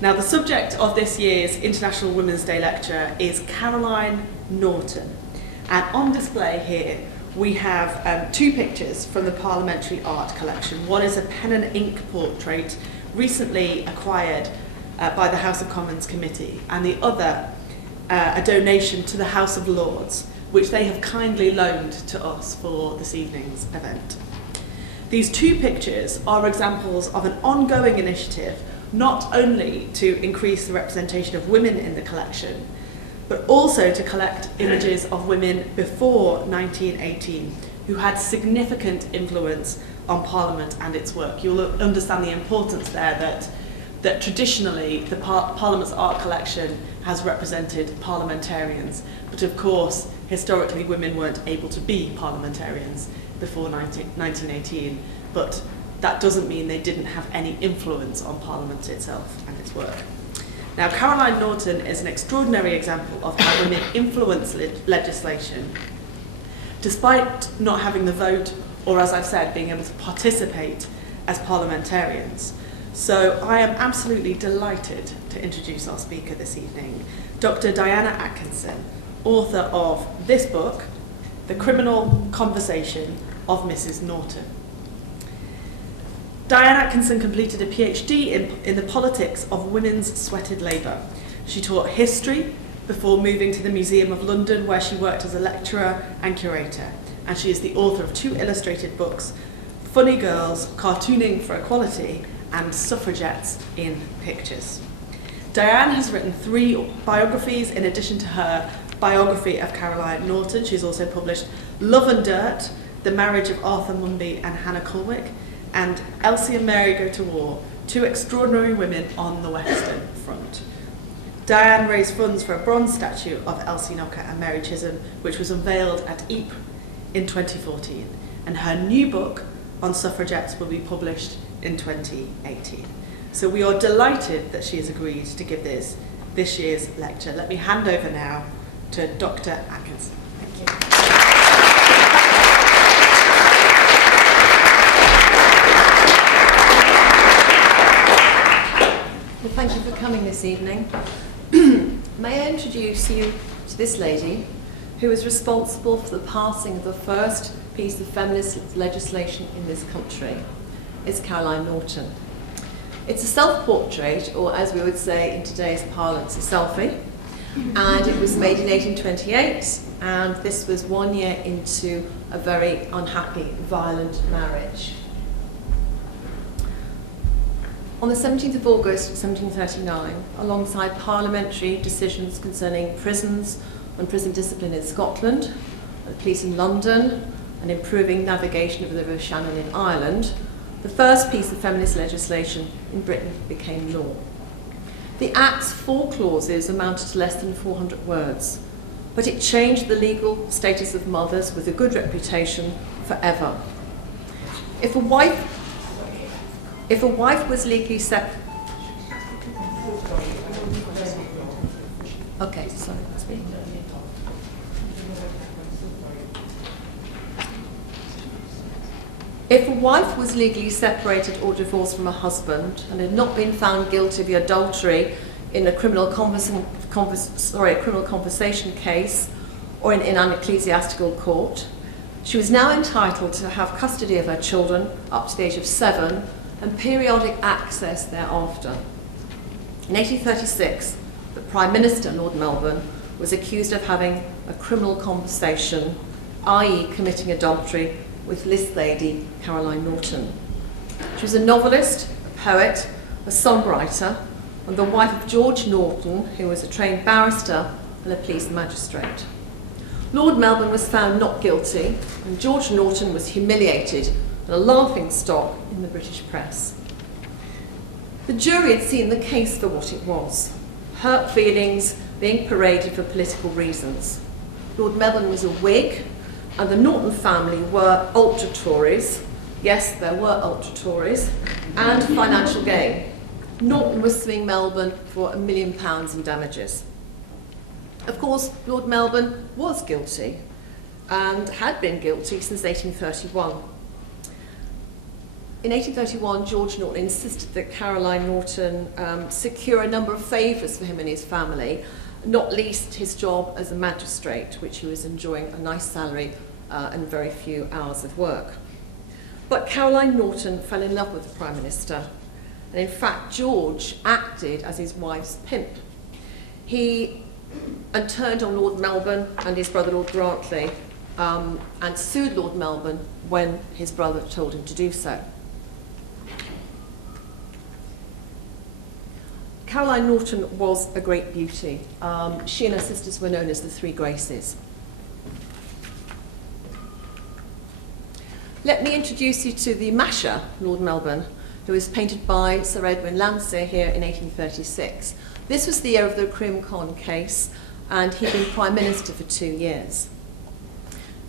Now, the subject of this year's International Women's Day lecture is Caroline Norton. And on display here, we have two pictures from the Parliamentary art collection. One is a pen and ink portrait recently acquired by the House of Commons Committee, and the other a donation to the House of Lords, which they have kindly loaned to us for this evening's event. These two pictures are examples of an ongoing initiative not only to increase the representation of women in the collection, but also to collect images of women before 1918 who had significant influence on Parliament and its work. You'll understand the importance there that traditionally the Parliament's art collection has represented parliamentarians, but of course historically women weren't able to be parliamentarians before 1918, but that doesn't mean they didn't have any influence on Parliament itself and its work. Now, Caroline Norton is an extraordinary example of how women influence legislation, despite not having the vote, or as I've said, being able to participate as parliamentarians. So I am absolutely delighted to introduce our speaker this evening, Dr. Diane Atkinson, author of this book, The Criminal Conversation of Mrs. Norton. Diane Atkinson completed a PhD in the politics of women's sweated labour. She taught history before moving to the Museum of London, where she worked as a lecturer and curator. And she is the author of two illustrated books, Funny Girls, Cartooning for Equality, and Suffragettes in Pictures. Diane has written 3 biographies in addition to her biography of Caroline Norton. She's also published Love and Dirt, The Marriage of Arthur Munby and Hannah Colwick, and Elsie and Mary Go to War, 2 extraordinary women on the Western Front. Diane raised funds for a bronze statue of Elsie Knocker and Mary Chisholm, which was unveiled at Ypres in 2014. And her new book on suffragettes will be published in 2018. So we are delighted that she has agreed to give this year's lecture. Let me hand over now to Dr. Atkinson. Thank you. Well, thank you for coming this evening. May I introduce you to this lady who is responsible for the passing of the first piece of feminist legislation in this country. It's Caroline Norton. It's a self-portrait, or as we would say in today's parlance, a selfie, and it was made in 1828, and this was 1 year into a very unhappy, violent marriage. On the 17th of August 1739, alongside parliamentary decisions concerning prisons and prison discipline in Scotland, the police in London, and improving navigation of the River Shannon in Ireland, the first piece of feminist legislation in Britain became law. The Act's 4 clauses amounted to less than 400 words, but it changed the legal status of mothers with a good reputation forever. If a wife was legally separated... Okay, sorry, that's me. If a wife was legally separated or divorced from a husband and had not been found guilty of adultery in a criminal conversation case or in an ecclesiastical court, she was now entitled to have custody of her children up to the age of 7 and periodic access thereafter. In 1836, the Prime Minister, Lord Melbourne, was accused of having a criminal conversation, i.e. committing adultery, with this lady, Caroline Norton. She was a novelist, a poet, a songwriter, and the wife of George Norton, who was a trained barrister and a police magistrate. Lord Melbourne was found not guilty, and George Norton was humiliated and a laughingstock in the British press. The jury had seen the case for what it was, hurt feelings being paraded for political reasons. Lord Melbourne was a Whig, and the Norton family were ultra-Tories. Yes, there were ultra-Tories, and financial gain. Norton was suing Melbourne for £1 million in damages. Of course, Lord Melbourne was guilty, and had been guilty since 1831. In 1831, George Norton insisted that Caroline Norton secure a number of favours for him and his family, not least his job as a magistrate, which he was enjoying a nice salary and very few hours of work. But Caroline Norton fell in love with the Prime Minister, and in fact George acted as his wife's pimp. He turned on Lord Melbourne and his brother Lord Grantley and sued Lord Melbourne when his brother told him to do so. Caroline Norton was a great beauty. She and her sisters were known as the Three Graces. Let me introduce you to the Masher, Lord Melbourne, who was painted by Sir Edwin Landseer here in 1836. This was the year of the Crim Con case, and he'd been Prime Minister for 2 years.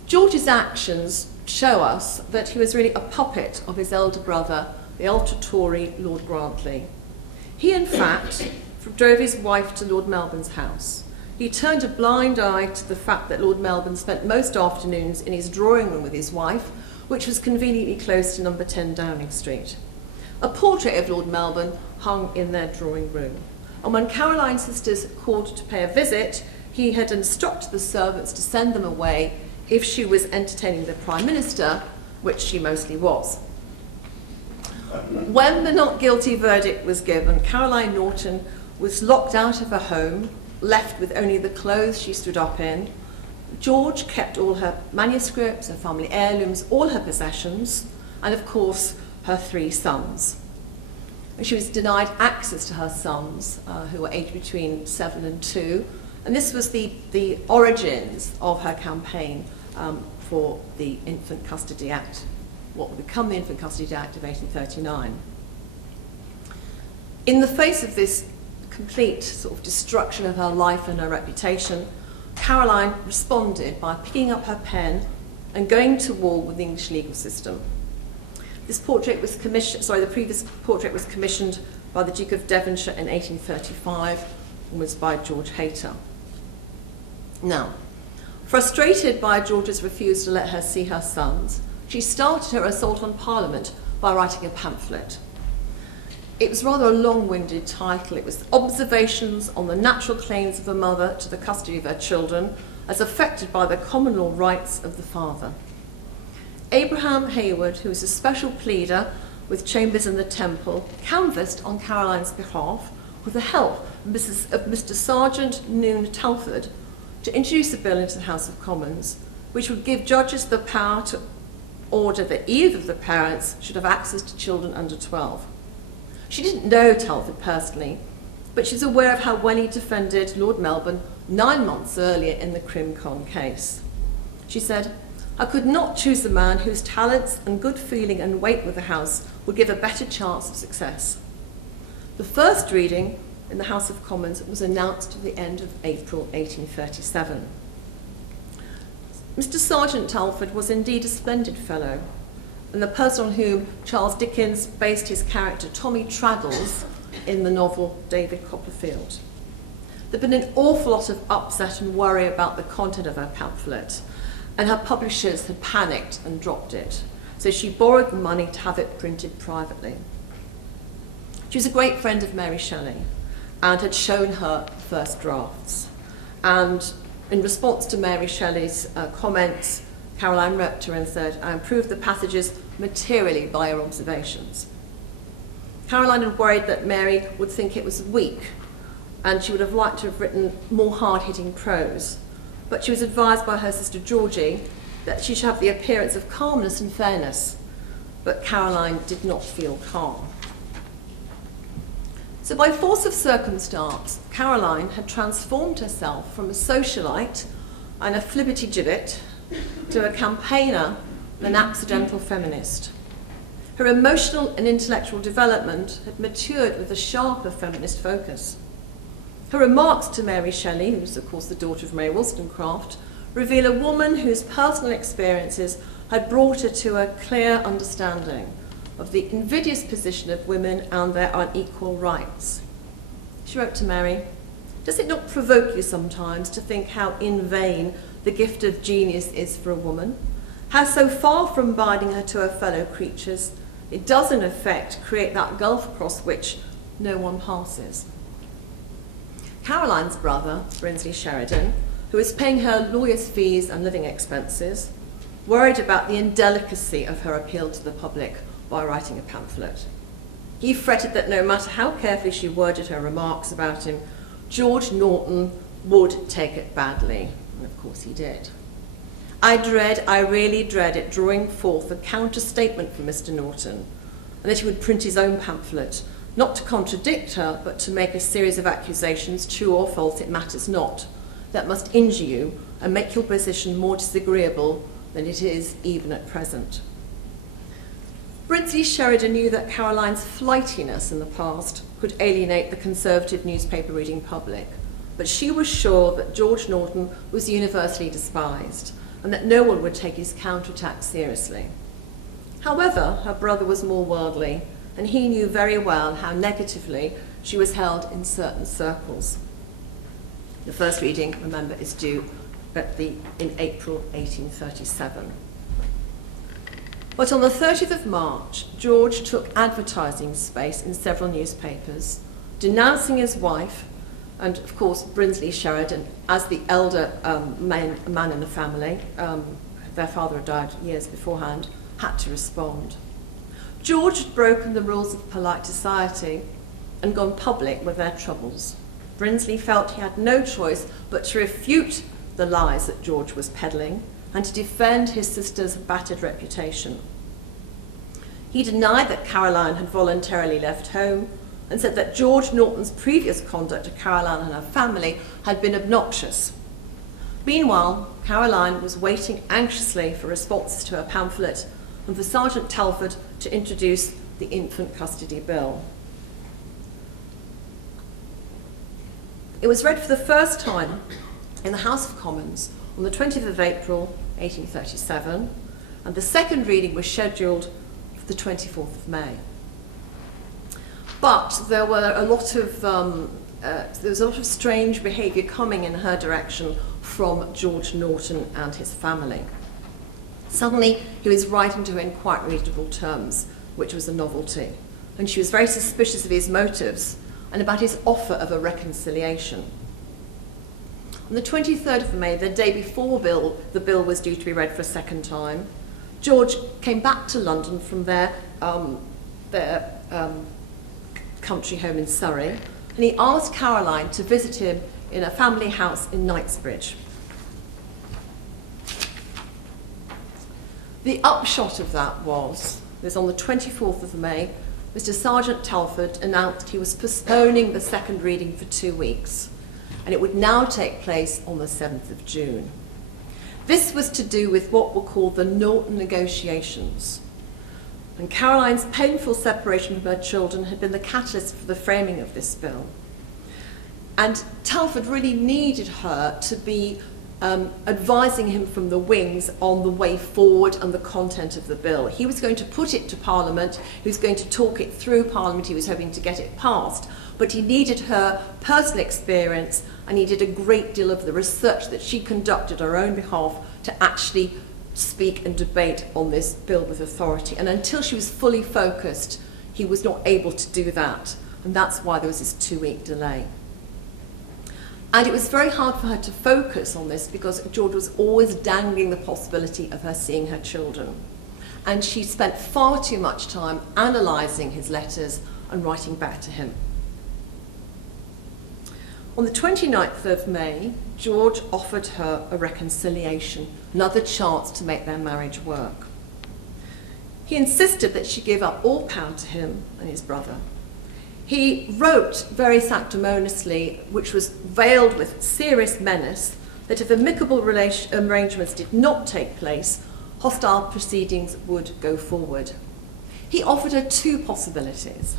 George's actions show us that he was really a puppet of his elder brother, the ultra-Tory Lord Grantley. He, in fact, drove his wife to Lord Melbourne's house. He turned a blind eye to the fact that Lord Melbourne spent most afternoons in his drawing room with his wife, which was conveniently close to number 10 Downing Street. A portrait of Lord Melbourne hung in their drawing room. And when Caroline's sisters called to pay a visit, he had instructed the servants to send them away if she was entertaining the Prime Minister, which she mostly was. When the not guilty verdict was given, Caroline Norton was locked out of her home, left with only the clothes she stood up in. George kept all her manuscripts, her family heirlooms, all her possessions, and of course her 3 sons. She was denied access to her sons, who were aged between 7 and 2, and this was the origins of her campaign for the Infant Custody Act, what would become the Infant Custody Act of 1839. In the face of this complete sort of destruction of her life and her reputation, Caroline responded by picking up her pen and going to war with the English legal system. This portrait was the previous portrait was commissioned by the Duke of Devonshire in 1835 and was by George Hayter. Now, frustrated by George's refusal to let her see her sons, she started her assault on Parliament by writing a pamphlet. It was rather a long-winded title. It was Observations on the Natural Claims of a Mother to the Custody of Her Children as Affected by the Common Law Rights of the Father. Abraham Hayward, who was a special pleader with Chambers in the Temple, canvassed on Caroline's behalf with the help of Mr. Sergeant Noon Telford to introduce a bill into the House of Commons, which would give judges the power to order that either of the parents should have access to children under 12. She didn't know Telford personally, but she's aware of how well he defended Lord Melbourne 9 months earlier in the Crim Con case. She said, "I could not choose a man whose talents and good feeling and weight with the House would give a better chance of success." The first reading in the House of Commons was announced at the end of April 1837. Mr. Sergeant Telford was indeed a splendid fellow, and the person on whom Charles Dickens based his character Tommy Traddles in the novel David Copperfield. There'd been an awful lot of upset and worry about the content of her pamphlet, and her publishers had panicked and dropped it, so she borrowed the money to have it printed privately. She was a great friend of Mary Shelley and had shown her first drafts, and in response to Mary Shelley's comments, Caroline wrote to her and said, "I improved the passages materially by her observations." Caroline had worried that Mary would think it was weak, and she would have liked to have written more hard-hitting prose, but she was advised by her sister Georgie that she should have the appearance of calmness and fairness, but Caroline did not feel calm. So by force of circumstance, Caroline had transformed herself from a socialite and a flibbertigibbet to a campaigner and an accidental feminist. Her emotional and intellectual development had matured with a sharper feminist focus. Her remarks to Mary Shelley, who was of course the daughter of Mary Wollstonecraft, reveal a woman whose personal experiences had brought her to a clear understanding of the invidious position of women and their unequal rights. She wrote to Mary, "Does it not provoke you sometimes to think how in vain the gift of genius is for a woman? How so far from binding her to her fellow creatures, It does, in effect, create that gulf across which no one passes. Caroline's brother, Brinsley Sheridan, who was paying her lawyer's fees and living expenses, worried about the indelicacy of her appeal to the public by writing a pamphlet. He fretted that no matter how carefully she worded her remarks about him, George Norton would take it badly. And of course he did. I really dread it drawing forth a counter-statement from Mr. Norton, and that he would print his own pamphlet, not to contradict her, but to make a series of accusations, true or false, it matters not, that must injure you and make your position more disagreeable than it is even at present. Brinsley Sheridan knew that Caroline's flightiness in the past could alienate the conservative newspaper reading public, but she was sure that George Norton was universally despised and that no one would take his counterattack seriously. However, her brother was more worldly, and he knew very well how negatively she was held in certain circles. The first reading, remember, is due in April 1837. But on the 30th of March, George took advertising space in several newspapers, denouncing his wife, and of course Brinsley Sheridan as the elder man in the family. Their father had died years beforehand, had to respond. George had broken the rules of polite society and gone public with their troubles. Brinsley felt he had no choice but to refute the lies that George was peddling and to defend his sister's battered reputation. He denied that Caroline had voluntarily left home and said that George Norton's previous conduct to Caroline and her family had been obnoxious. Meanwhile, Caroline was waiting anxiously for responses to her pamphlet and for Sergeant Telford to introduce the Infant Custody Bill. It was read for the first time in the House of Commons on the 20th of April 1837, and the second reading was scheduled for the 24th of May. But there was a lot of strange behaviour coming in her direction from George Norton and his family. Suddenly, he was writing to her in quite readable terms, which was a novelty, and she was very suspicious of his motives and about his offer of a reconciliation. On the 23rd of May, the day before the bill was due to be read for a second time, George came back to London from their country home in Surrey, and he asked Caroline to visit him in a family house in Knightsbridge. The upshot of that was on the 24th of May, Mr. Sergeant Telford announced he was postponing the second reading for 2 weeks, and it would now take place on the 7th of June. This was to do with what were called the Norton negotiations, and Caroline's painful separation from her children had been the catalyst for the framing of this bill. And Telford really needed her to be advising him from the wings on the way forward and the content of the bill. He was going to put it to Parliament, he was going to talk it through Parliament, he was hoping to get it passed, but he needed her personal experience and he did a great deal of the research that she conducted on her own behalf to actually speak and debate on this bill with authority. And until she was fully focused, he was not able to do that, and that's why there was this 2-week delay. And it was very hard for her to focus on this because George was always dangling the possibility of her seeing her children. And she spent far too much time analysing his letters and writing back to him. On the 29th of May, George offered her a reconciliation, another chance to make their marriage work. He insisted that she give up all power to him and his brother. He wrote very sanctimoniously, which was veiled with serious menace, that if amicable arrangements did not take place, hostile proceedings would go forward. He offered her 2 possibilities: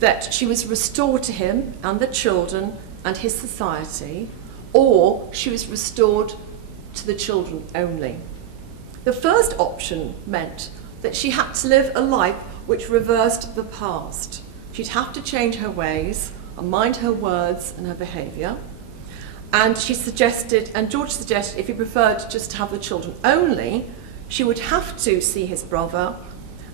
that she was restored to him and the children and his society, or she was restored to the children only. The first option meant that she had to live a life which reversed the past. She'd have to change her ways and mind her words and her behaviour. And George suggested, if he preferred just to have the children only, she would have to see his brother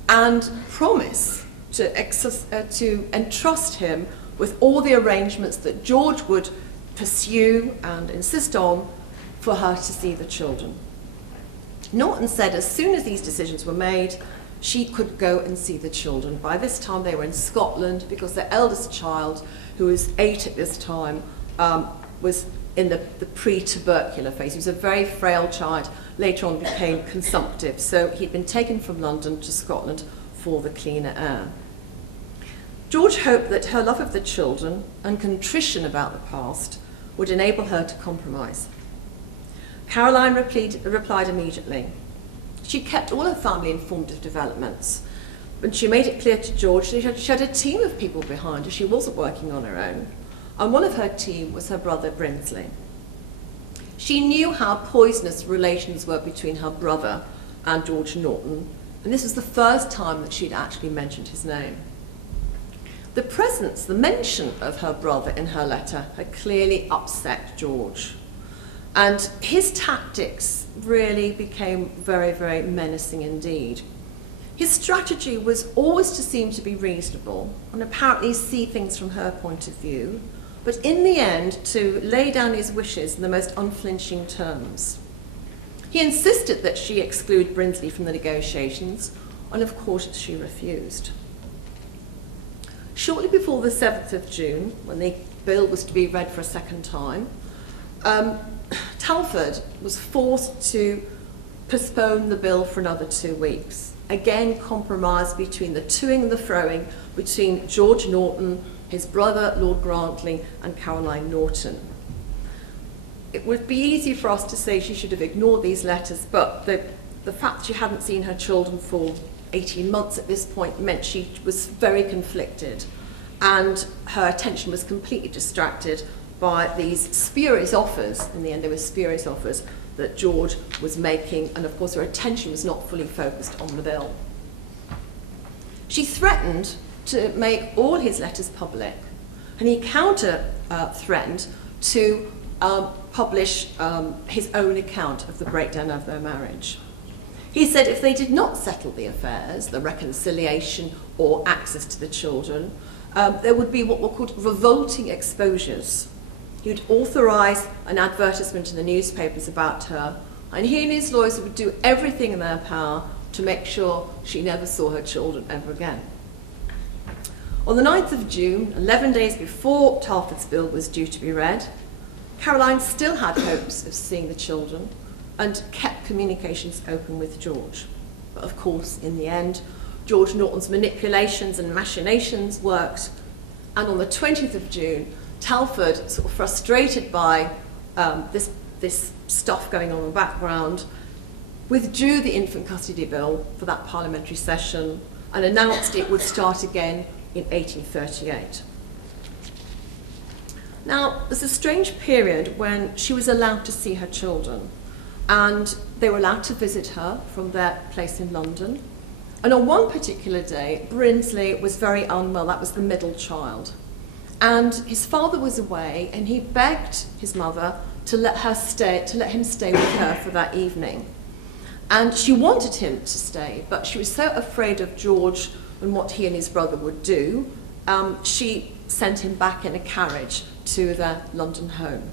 and promise to entrust him with all the arrangements that George would pursue and insist on for her to see the children. Norton said as soon as these decisions were made, she could go and see the children. By this time they were in Scotland because their eldest child, who was 8 at this time, was in the pre-tubercular phase. He was a very frail child, later on became consumptive, so he'd been taken from London to Scotland for the cleaner air. George hoped that her love of the children and contrition about the past would enable her to compromise. Caroline replied immediately. She kept all her family informed of developments, but she made it clear to George that she had a team of people behind her. She wasn't working on her own, and one of her team was her brother Brinsley. She knew how poisonous relations were between her brother and George Norton, and this was the first time that she'd actually mentioned his name. The mention of her brother in her letter had clearly upset George. And his tactics really became very, very menacing indeed. His strategy was always to seem to be reasonable and apparently see things from her point of view, but in the end to lay down his wishes in the most unflinching terms. He insisted that she exclude Brinsley from the negotiations, and of course she refused. Shortly before the 7th of June, when the bill was to be read for a second time, Telford was forced to postpone the bill for another 2 weeks. Again, compromise between the toing and the froing between George Norton, his brother Lord Grantley, and Caroline Norton. It would be easy for us to say she should have ignored these letters, but the fact she hadn't seen her children for 18 months at this point meant she was very conflicted, and her attention was completely distracted by these spurious offers. In the end, they were spurious offers that George was making, and of course her attention was not fully focused on the bill. She threatened to make all his letters public, and he counter-threatened to publish his own account of the breakdown of their marriage. He said if they did not settle the affairs, the reconciliation or access to the children, there would be what were called revolting exposures. He would authorise an advertisement in the newspapers about her, and he and his lawyers would do everything in their power to make sure she never saw her children ever again. On the 9th of June, 11 days before Telford's bill was due to be read, Caroline still had hopes of seeing the children and kept communications open with George. But of course, in the end, George Norton's manipulations and machinations worked, and on the 20th of June, Telford, sort of frustrated by this stuff going on in the background, withdrew the infant custody bill for that parliamentary session and announced it would start again in 1838. Now, there's a strange period when she was allowed to see her children, and they were allowed to visit her from their place in London. And on one particular day, Brinsley was very unwell. That was the middle child. And his father was away, and he begged his mother to let him stay with her for that evening. And she wanted him to stay, but she was so afraid of George and what he and his brother would do, she sent him back in a carriage to their London home.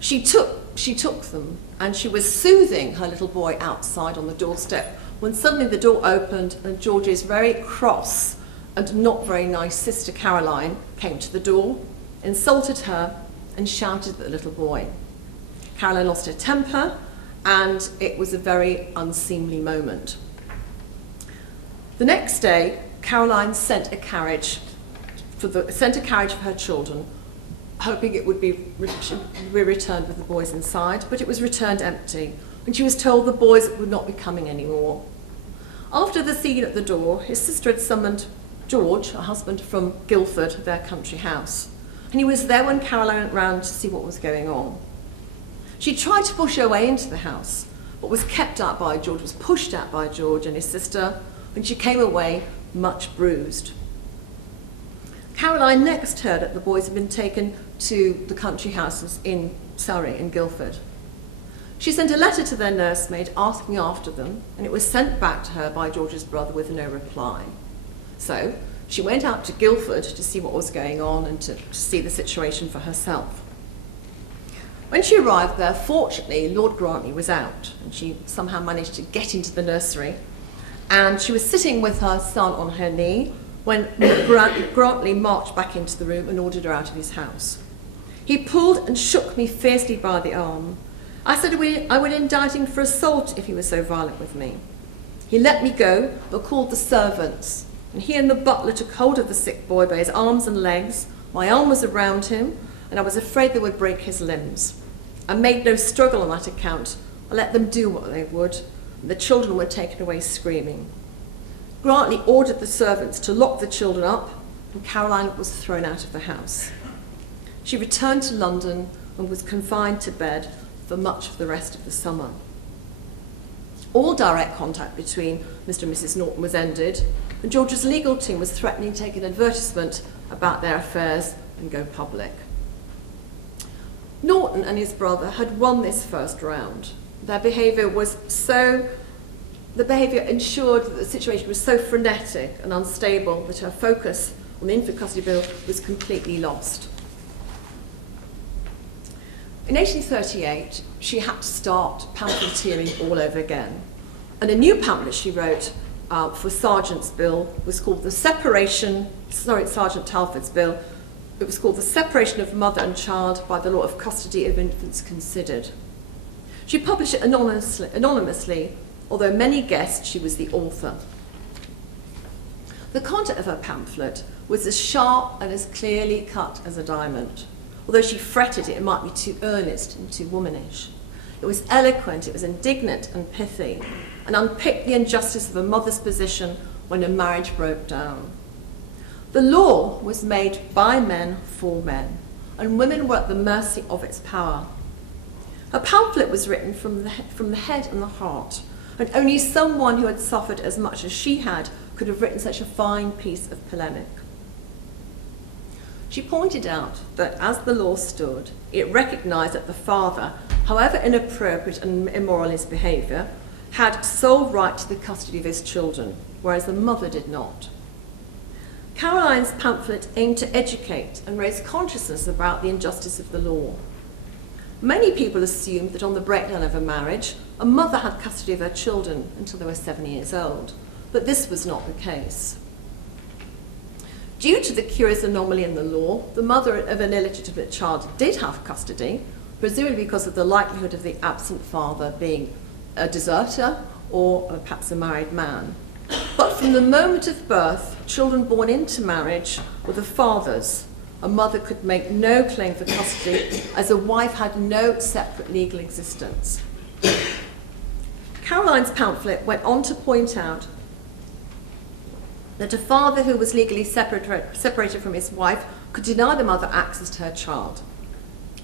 She took them, and she was soothing her little boy outside on the doorstep when suddenly the door opened and George's very cross and not very nice sister Caroline came to the door, insulted her, and shouted at the little boy. Caroline lost her temper, and it was a very unseemly moment. The next day, Caroline sent a carriage for her children, hoping it would be returned with the boys inside, but it was returned empty, and she was told the boys would not be coming anymore. After the scene at the door, his sister had summoned George, her husband, from Guildford, their country house, and he was there when Caroline went round to see what was going on. She tried to push her way into the house, but was kept out by George, was pushed out by George and his sister, and she came away much bruised. Caroline next heard that the boys had been taken to the country houses in Surrey, in Guildford. She sent a letter to their nursemaid asking after them, and it was sent back to her by George's brother with no reply. So she went out to Guildford to see what was going on and to see the situation for herself. When she arrived there, fortunately, Lord Grantley was out, and she somehow managed to get into the nursery, and she was sitting with her son on her knee when Grantley marched back into the room and ordered her out of his house. He pulled and shook me fiercely by the arm. I said I would indict him for assault if he was so violent with me. He let me go, but called the servants, and he and the butler took hold of the sick boy by his arms and legs. My arm was around him, and I was afraid they would break his limbs. I made no struggle on that account. I let them do what they would, and the children were taken away screaming. Grantley ordered the servants to lock the children up, and Caroline was thrown out of the house. She returned to London and was confined to bed for much of the rest of the summer. All direct contact between Mr. and Mrs. Norton was ended, and George's legal team was threatening to take an advertisement about their affairs and go public. Norton and his brother had won this first round. The behaviour ensured that the situation was so frenetic and unstable that her focus on the infant custody bill was completely lost. In 1838, she had to start pamphleteering all over again. And a new pamphlet she wrote for Sergeant's Bill was called Sergeant Talfourd's Bill. It was called The Separation of Mother and Child by the Law of Custody of Infants Considered. She published it anonymously, although many guessed she was the author. The content of her pamphlet was as sharp and as clearly cut as a diamond. Although she fretted it might be too earnest and too womanish. It was eloquent, it was indignant and pithy, and unpicked the injustice of a mother's position when a marriage broke down. The law was made by men for men, and women were at the mercy of its power. Her pamphlet was written from the head and the heart, and only someone who had suffered as much as she had could have written such a fine piece of polemic. She pointed out that as the law stood, it recognised that the father, however inappropriate and immoral in his behaviour, had sole right to the custody of his children, whereas the mother did not. Caroline's pamphlet aimed to educate and raise consciousness about the injustice of the law. Many people assumed that on the breakdown of a marriage, a mother had custody of her children until they were 7 years old, but this was not the case. Due to the curious anomaly in the law, the mother of an illegitimate child did have custody, presumably because of the likelihood of the absent father being a deserter or perhaps a married man. But from the moment of birth, children born into marriage were the father's. A mother could make no claim for custody, as a wife had no separate legal existence. Caroline's pamphlet went on to point out that a father who was legally separated from his wife could deny the mother access to her child.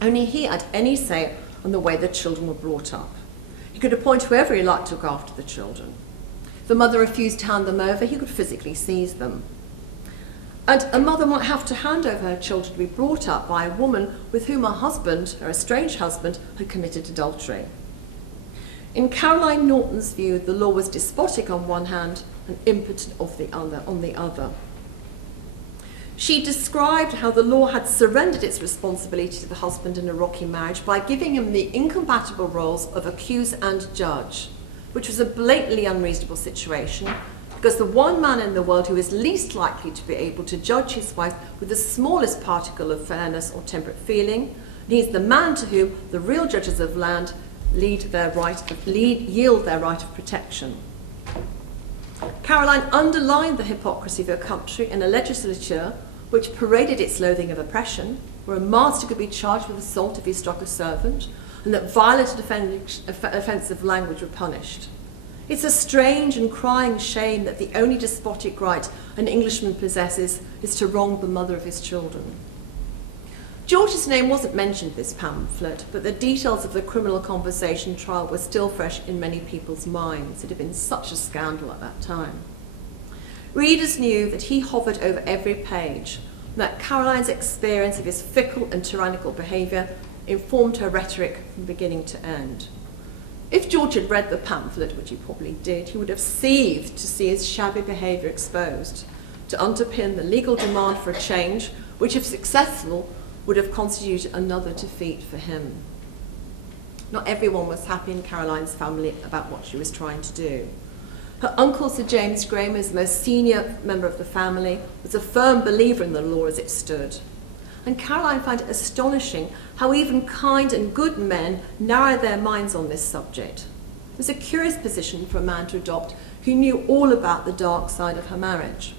Only he had any say on the way the children were brought up. He could appoint whoever he liked to look after the children. If the mother refused to hand them over, he could physically seize them. And a mother might have to hand over her children to be brought up by a woman with whom her husband, her estranged husband, had committed adultery. In Caroline Norton's view, the law was despotic on one hand and impotent on the other. She described how the law had surrendered its responsibility to the husband in a rocky marriage by giving him the incompatible roles of accuser and judge, which was a blatantly unreasonable situation, because the one man in the world who is least likely to be able to judge his wife with the smallest particle of fairness or temperate feeling, and he is the man to whom the real judges of land yield their right of protection. Caroline underlined the hypocrisy of her country in a legislature which paraded its loathing of oppression, where a master could be charged with assault if he struck a servant, and that violent and offensive language were punished. It's a strange and crying shame that the only despotic right an Englishman possesses is to wrong the mother of his children. George's name wasn't mentioned in this pamphlet, but the details of the criminal conversation trial were still fresh in many people's minds. It had been such a scandal at that time. Readers knew that he hovered over every page, and that Caroline's experience of his fickle and tyrannical behaviour informed her rhetoric from beginning to end. If George had read the pamphlet, which he probably did, he would have seethed to see his shabby behaviour exposed, to underpin the legal demand for a change, which, if successful, would have constituted another defeat for him. Not everyone was happy in Caroline's family about what she was trying to do. Her uncle, Sir James Graham, as the most senior member of the family, was a firm believer in the law as it stood. And Caroline found it astonishing how even kind and good men narrowed their minds on this subject. It was a curious position for a man to adopt who knew all about the dark side of her marriage.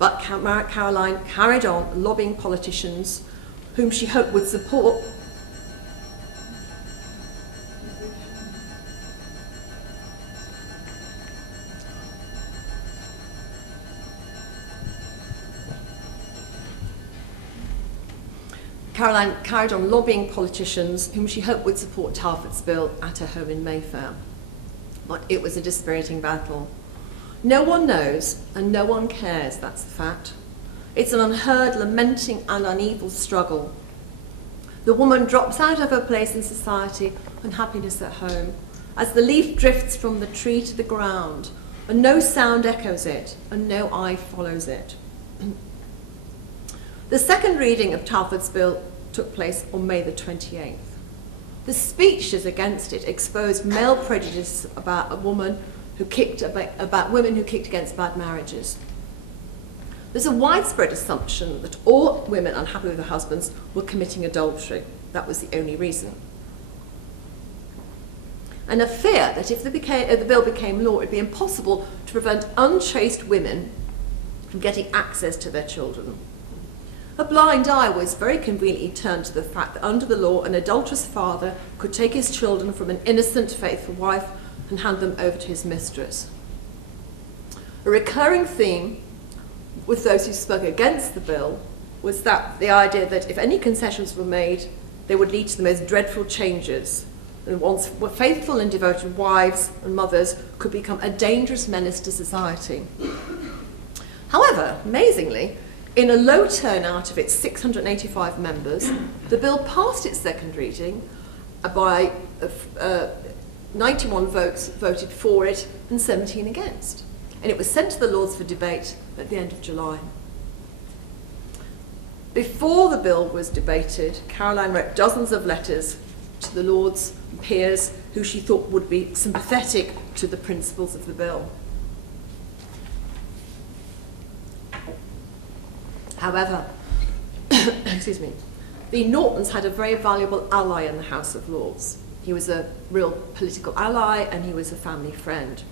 But Caroline carried on lobbying politicians whom she hoped would support Caroline carried on lobbying politicians whom she hoped would support Talfourd's bill at her home in Mayfair. But it was a dispiriting battle. No one knows and no one cares, that's the fact. It's an unheard, lamenting and unequal struggle. The woman drops out of her place in society and happiness at home, as the leaf drifts from the tree to the ground, and no sound echoes it, and no eye follows it. The second reading of Talfourd's bill took place on May the 28th. The speeches against it exposed male prejudice about women who kicked against bad marriages. There's a widespread assumption that all women unhappy with their husbands were committing adultery. That was the only reason. And a fear that if the bill became law, it would be impossible to prevent unchaste women from getting access to their children. A blind eye was very conveniently turned to the fact that under the law, an adulterous father could take his children from an innocent, faithful wife and hand them over to his mistress. A recurring theme with those who spoke against the bill was that the idea that if any concessions were made, they would lead to the most dreadful changes. And once faithful and devoted wives and mothers could become a dangerous menace to society. However, amazingly, in a low turnout of its 685 members, the bill passed its second reading by 91 votes voted for it and 17 against. And it was sent to the Lords for debate at the end of July. Before the bill was debated, Caroline wrote dozens of letters to the Lords and peers who she thought would be sympathetic to the principles of the bill. However, excuse me, the Nortons had a very valuable ally in the House of Lords. He was a real political ally and he was a family friend.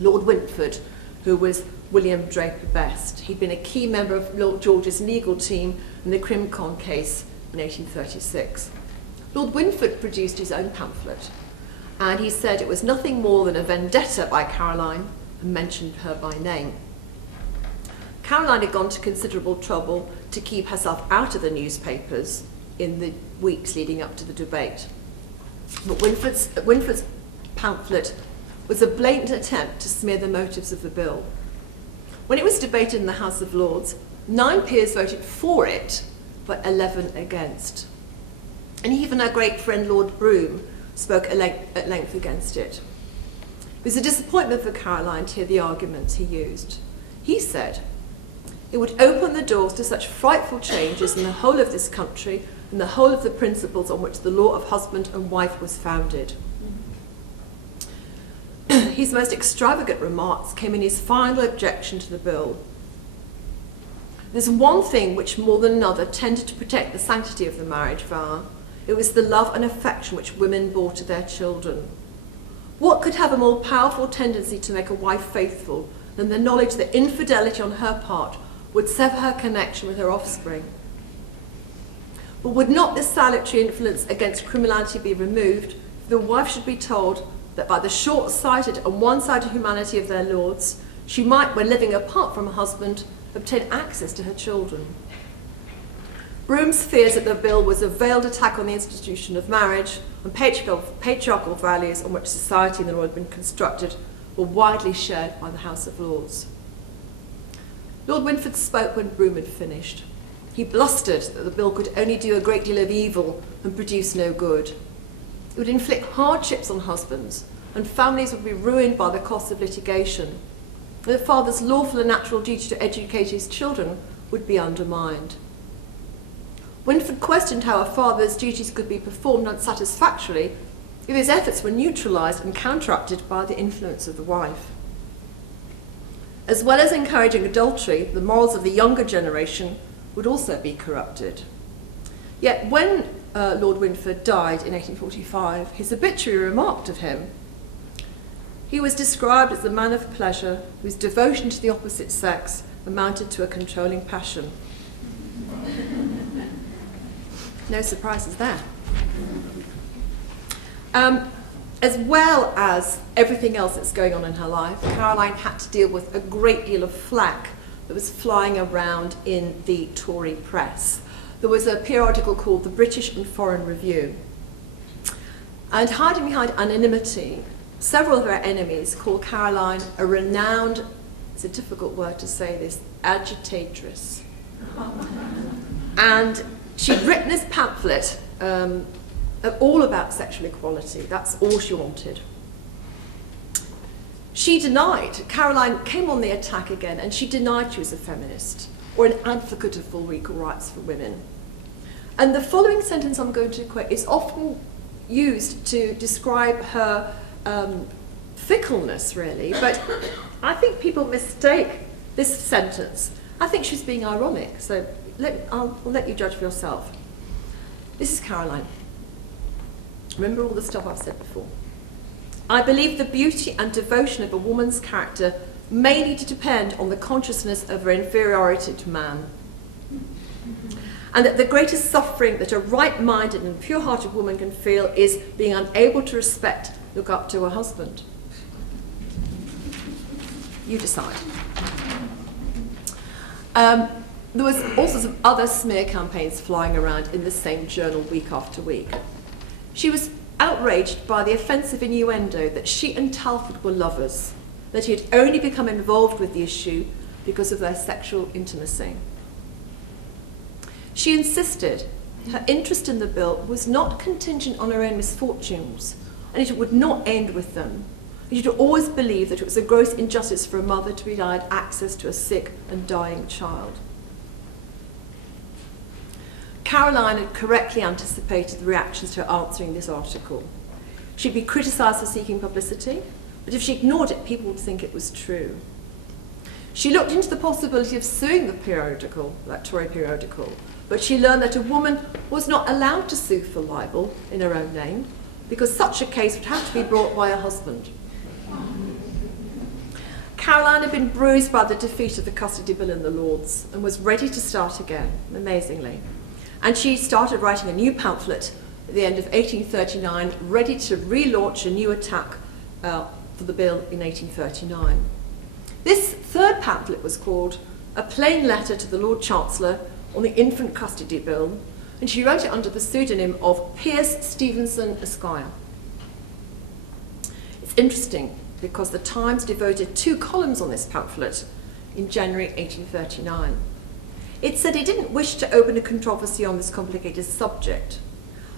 Lord Wintford, who was William Draper Best. He'd been a key member of Lord George's legal team in the Crimcon case in 1836. Lord Wintford produced his own pamphlet, and he said it was nothing more than a vendetta by Caroline and mentioned her by name. Caroline had gone to considerable trouble to keep herself out of the newspapers in the weeks leading up to the debate. But Wintford's pamphlet was a blatant attempt to smear the motives of the bill. When it was debated in the House of Lords, 9 peers voted for it, but 11 against. And even our great friend Lord Brougham spoke at length against it. It was a disappointment for Caroline to hear the arguments he used. He said, "It would open the doors to such frightful changes in the whole of this country and the whole of the principles on which the law of husband and wife was founded." His most extravagant remarks came in his final objection to the bill. There's one thing which more than another tended to protect the sanctity of the marriage vow. It was the love and affection which women bore to their children. What could have a more powerful tendency to make a wife faithful than the knowledge that infidelity on her part would sever her connection with her offspring? But would not this salutary influence against criminality be removed if the wife should be told that by the short-sighted and one-sided humanity of their lords, she might, when living apart from her husband, obtain access to her children? Brougham's fears that the bill was a veiled attack on the institution of marriage and patriarchal values on which society and the law had been constructed were widely shared by the House of Lords. Lord Wintford spoke when Brougham had finished. He blustered that the bill could only do a great deal of evil and produce no good. It would inflict hardships on husbands, and families would be ruined by the cost of litigation. The father's lawful and natural duty to educate his children would be undermined. Winford questioned how a father's duties could be performed unsatisfactorily if his efforts were neutralised and counteracted by the influence of the wife. As well as encouraging adultery, the morals of the younger generation would also be corrupted. Yet when Lord Winford died in 1845, his obituary remarked of him, "He was described as a man of pleasure whose devotion to the opposite sex amounted to a controlling passion." No surprises there. As well as everything else that's going on in her life, Caroline had to deal with a great deal of flack that was flying around in the Tory press. There was a periodical called the British and Foreign Review. And hiding behind anonymity, several of her enemies called Caroline a renowned, it's a difficult word to say this, agitatress. And she'd written this pamphlet all about sexual equality. That's all she wanted. She denied, Caroline came on the attack again, and she denied she was a feminist or an advocate of full equal rights for women. And the following sentence I'm going to quote is often used to describe her fickleness, really, but I think people mistake this sentence. I think she's being ironic, so I'll let you judge for yourself. This is Caroline. Remember all the stuff I've said before. "I believe the beauty and devotion of a woman's character may need to depend on the consciousness of her inferiority to man, and that the greatest suffering that a right-minded and pure-hearted woman can feel is being unable to respect, look up to her husband." You decide. There was also some other smear campaigns flying around in the same journal week after week. She was outraged by the offensive innuendo that she and Talfourd were lovers, that he had only become involved with the issue because of their sexual intimacy. She insisted her interest in the bill was not contingent on her own misfortunes, and it would not end with them. She had always believed that it was a gross injustice for a mother to be denied access to a sick and dying child. Caroline had correctly anticipated the reactions to her answering this article. She'd be criticised for seeking publicity, but if she ignored it, people would think it was true. She looked into the possibility of suing the periodical, that Tory periodical, but she learned that a woman was not allowed to sue for libel in her own name, because such a case would have to be brought by her husband. Caroline had been bruised by the defeat of the custody bill in the Lords and was ready to start again, amazingly. And she started writing a new pamphlet at the end of 1839, ready to relaunch a new attack for the bill in 1839. This third pamphlet was called A Plain Letter to the Lord Chancellor on the Infant Custody Bill, and she wrote it under the pseudonym of Pierce Stevenson Esquire. It's interesting because the Times devoted 2 columns on this pamphlet in January 1839. It said it didn't wish to open a controversy on this complicated subject,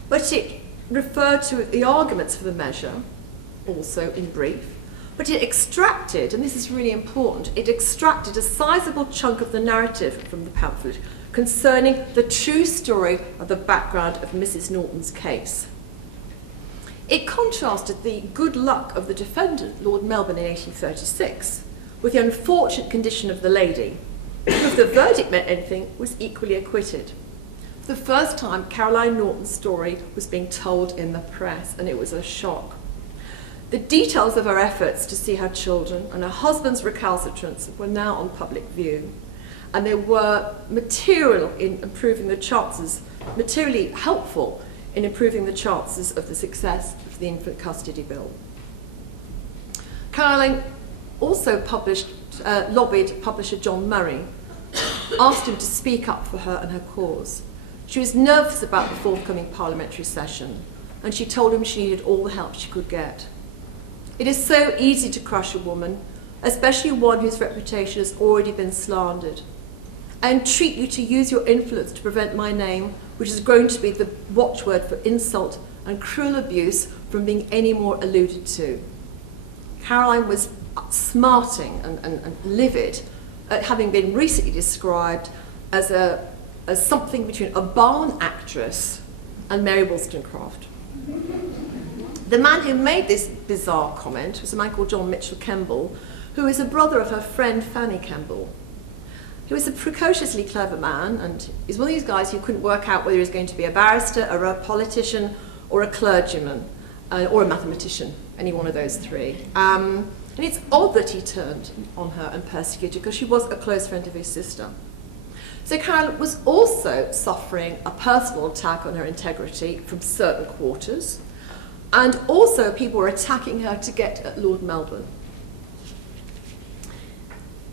but it referred to the arguments for the measure, also in brief, but it extracted, and this is really important, it extracted a sizable chunk of the narrative from the pamphlet concerning the true story of the background of Mrs. Norton's case. It contrasted the good luck of the defendant, Lord Melbourne, in 1836, with the unfortunate condition of the lady, who, if the verdict meant anything, was equally acquitted. For the first time, Caroline Norton's story was being told in the press, and it was a shock. The details of her efforts to see her children and her husband's recalcitrance were now on public view, and they were materially helpful in improving the chances of the success of the infant custody bill. Caroline also lobbied publisher John Murray, asked him to speak up for her and her cause. She was nervous about the forthcoming parliamentary session, and she told him she needed all the help she could get. It is so easy to crush a woman, especially one whose reputation has already been slandered. I entreat you to use your influence to prevent my name, which is going to be the watchword for insult and cruel abuse from being any more alluded to. Caroline was smarting and livid at having been recently described as something between a barn actress and Mary Wollstonecraft. The man who made this bizarre comment was a man called John Mitchell Kemble, who is a brother of her friend Fanny Kemble. He was a precociously clever man, and he's one of these guys who couldn't work out whether he was going to be a barrister, or a politician, or a clergyman, or a mathematician, any one of those three. And it's odd that he turned on her and persecuted her, because she was a close friend of his sister. So Caroline was also suffering a personal attack on her integrity from certain quarters, and also people were attacking her to get at Lord Melbourne.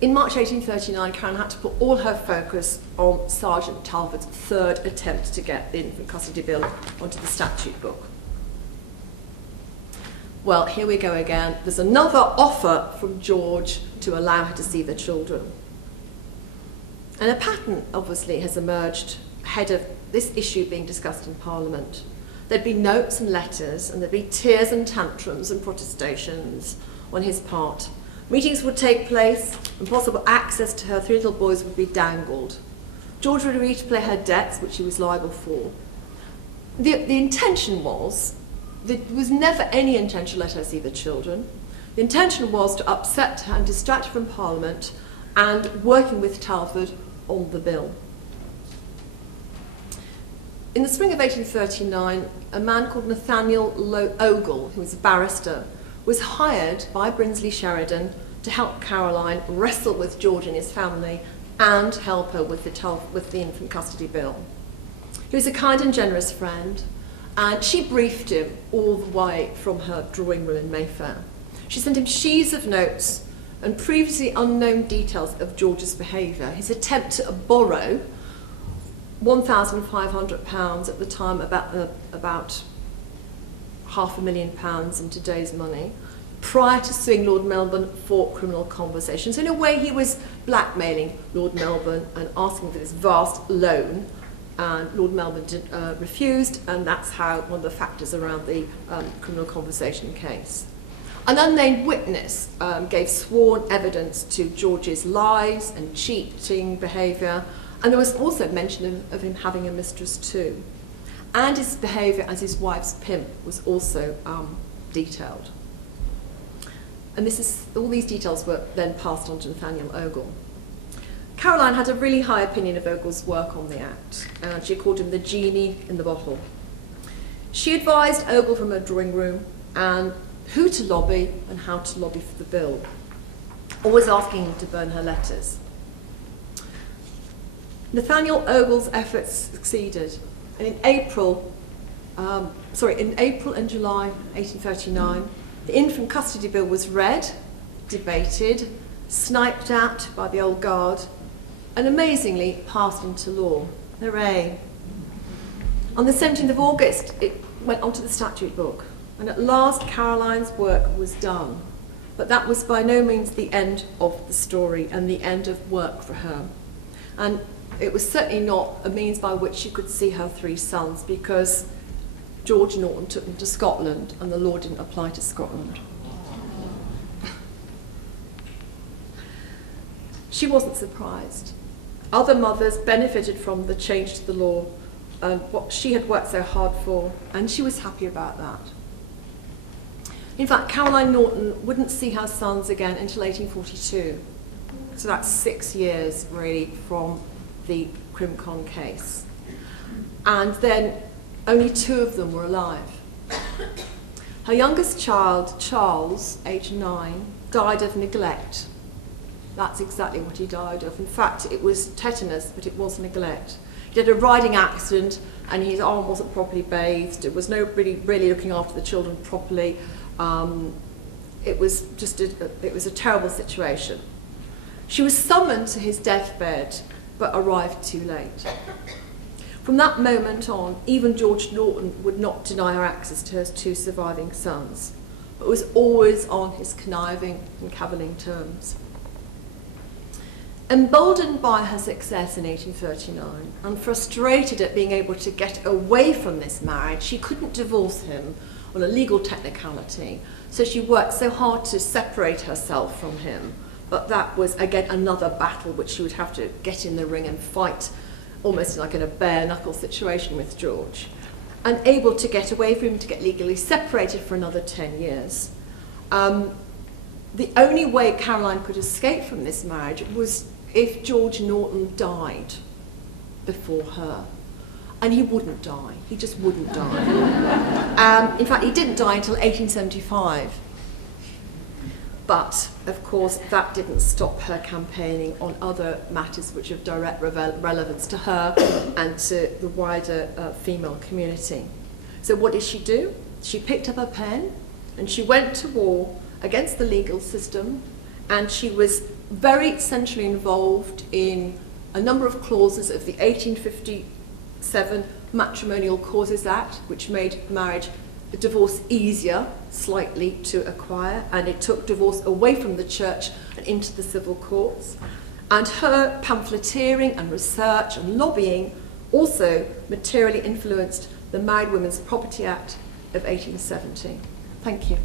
In March 1839, Caroline had to put all her focus on Sergeant Talbot's third attempt to get the infant custody bill onto the statute book. Well, here we go again. There's another offer from George to allow her to see the children. And a pattern, obviously, has emerged ahead of this issue being discussed in Parliament. There'd be notes and letters, and there'd be tears and tantrums and protestations on his part. Meetings would take place, and possible access to her three little boys would be dangled. George would agree to pay her debts, which he was liable for. The intention was, there was never any intention to let her see the children. The intention was to upset her and distract her from Parliament and working with Talbot on the bill. In the spring of 1839, a man called Nathaniel Ogle, who was a barrister, was hired by Brinsley Sheridan to help Caroline wrestle with George and his family and help her with the infant custody bill. He was a kind and generous friend, and she briefed him all the way from her drawing room in Mayfair. She sent him sheaves of notes and previously unknown details of George's behaviour, his attempt to borrow £1,500 at the time, about £500,000 in today's money, prior to suing Lord Melbourne for criminal conversation. So in a way he was blackmailing Lord Melbourne and asking for this vast loan, and Lord Melbourne refused, and that's how one of the factors around the criminal conversation case. An unnamed witness gave sworn evidence to George's lies and cheating behaviour, and there was also mention of him having a mistress too. And his behaviour as his wife's pimp was also detailed. And all these details were then passed on to Nathaniel Ogle. Caroline had a really high opinion of Ogle's work on the Act, and she called him the genie in the bottle. She advised Ogle from her drawing room and who to lobby and how to lobby for the bill, always asking him to burn her letters. Nathaniel Ogle's efforts succeeded, and in April and July 1839, the infant custody bill was read, debated, sniped at by the old guard, and amazingly passed into law. Hooray! On the 17th of August, it went onto the statute book, and at last Caroline's work was done. But that was by no means the end of the story and the end of work for her. And it was certainly not a means by which she could see her three sons, because George Norton took them to Scotland and the law didn't apply to Scotland. She wasn't surprised. Other mothers benefited from the change to the law and what she had worked so hard for, and she was happy about that. In fact, Caroline Norton wouldn't see her sons again until 1842. So that's 6 years, really, from the Crimcon case. And then only 2 of them were alive. Her youngest child, Charles, aged 9, died of neglect. That's exactly what he died of. In fact, it was tetanus, but it was neglect. He had a riding accident, and his arm wasn't properly bathed. There was nobody really looking after the children properly. It was a terrible situation. She was summoned to his deathbed, but arrived too late. From that moment on, even George Norton would not deny her access to her 2 surviving sons, but was always on his conniving and cavilling terms. Emboldened by her success in 1839 and frustrated at being able to get away from this marriage, she couldn't divorce him on a legal technicality, so she worked so hard to separate herself from him. But that was, again, another battle which she would have to get in the ring and fight, almost like in a bare-knuckle situation with George. Unable to get away from him, to get legally separated for another 10 years. The only way Caroline could escape from this marriage was if George Norton died before her. And he wouldn't die. He just wouldn't die. In fact, he didn't die until 1875. But, of course, that didn't stop her campaigning on other matters which have direct relevance to her and to the wider female community. So what did she do? She picked up a pen and she went to war against the legal system, and she was very centrally involved in a number of clauses of the 1857 Matrimonial Causes Act, which made marriage, divorce easier slightly to acquire, and it took divorce away from the church and into the civil courts. And her pamphleteering and research and lobbying also materially influenced the Married Women's Property Act of 1870. Thank you.